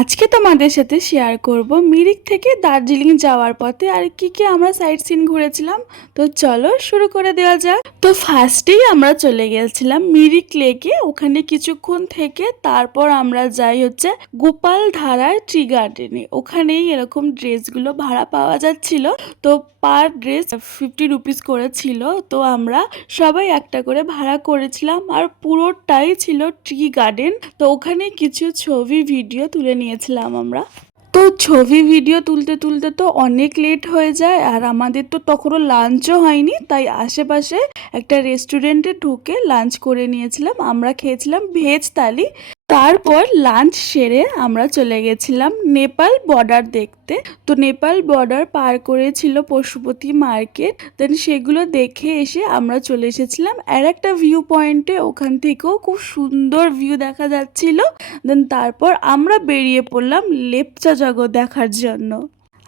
আজকে তোমাদের সাথে শেয়ার করব মিরিক থেকে দার্জিলিং যাওয়ার পথে আর কি কি আমরা সাইট সিন ঘুরেছিলাম। তো চলো শুরু করে দেওয়া যাক। তো ফার্স্টেই আমরা চলে গেছিলাম মিরিক লেকে, ওখানে কিছুক্ষণ থেকে তারপর আমরা যাই হচ্ছে গোপাল ধারার ট্রি গার্ডেনে। ওখানেই এরকম ড্রেসগুলো ভাড়া পাওয়া যাচ্ছিল, তো পার ড্রেস 50 রুপিস করে ছিল। তো আমরা সবাই একটা করে ভাড়া করেছিলাম আর পুরোটাই ছিল ট্রি গার্ডেন। তো ওখানে কিছু ছবি ভিডিও তুলে নিয়েছিলাম আমরা। তো ছবি ভিডিও তুলতে তুলতে তো অনেক লেট হয়ে যায় আর আমাদের তো তখনও লাঞ্চও হয়নি, তাই আশেপাশে একটা রেস্টুরেন্টে ঢুকে লাঞ্চ করে নিয়েছিলাম। আমরা খেয়েছিলাম ভেজ থালি। তারপর লাঞ্চ সেরে আমরা চলে গেছিলাম নেপাল বর্ডার দেখতে। তো নেপাল বর্ডার পার করেছিল পশুপতি মার্কেট, দেন সেগুলো দেখে এসে আমরা চলে এসেছিলাম আর একটা ভিউ পয়েন্টে। ওখান থেকেও খুব সুন্দর ভিউ দেখা যাচ্ছিল। দেন তারপর আমরা বেরিয়ে পড়লাম লেপচা জগৎ দেখার জন্য।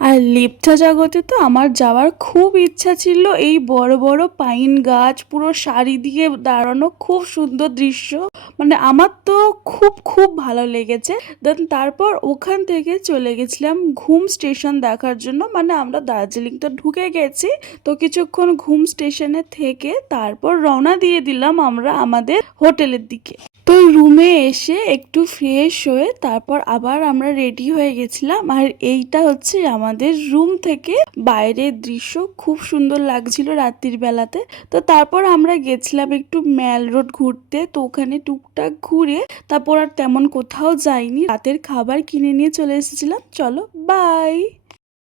আর লেপচা জগতে তো আমার যাওয়ার খুব ইচ্ছা ছিল। এই বড় বড় পাইন গাছ, পুরো সারি দিয়ে দাঁড়ানো, খুব সুন্দর দৃশ্য। মানে আমার তো খুব খুব ভালো লেগেছে। দেন তারপর ওখান থেকে চলে গেছিলাম ঘুম স্টেশন দেখার জন্য। মানে আমরা দার্জিলিং তো ঢুকে গেছি, তো কিছুক্ষণ ঘুম স্টেশনে থেকে তারপর রওনা দিয়ে দিলাম আমরা আমাদের হোটেলের দিকে। তো রুমে এসে একটু ফ্রেশ হয়ে তারপর আবার আমরা রেডি হয়ে গেছিলাম। আর এইটা হচ্ছে আমাদের রুম থেকে বাইরের দৃশ্য, খুব সুন্দর লাগছিল রাত্রির বেলাতে। তো তারপর আমরা গেছিলাম একটু ম্যাল রোড ঘুরতে। তো ওখানে টুকটাক ঘুরে তারপর আর তেমন কোথাও যাইনি, রাতের খাবার কিনে নিয়ে চলে এসেছিলাম। চলো বাই।